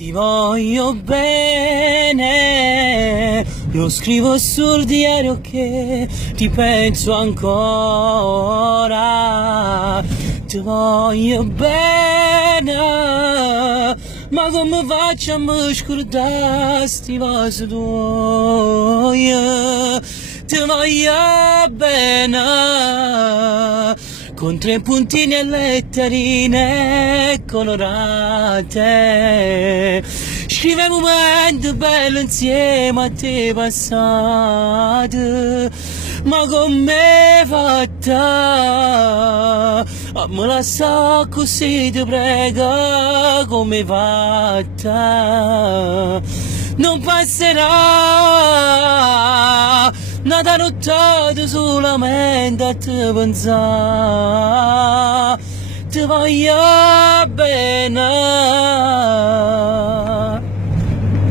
Ti voglio bene, lo scrivo sul diario che ti penso ancora. Ti voglio bene, ma come faccio a mi scordare sti vasi tuoi? Ti voglio bene, con 3 puntini e letterine colorate. Scrive momenti belli insieme a te passati, ma come fatta a me lasciare così, ti prego, come fatta? Non passerà una notte solamente a te pensare. Ti voglio bene.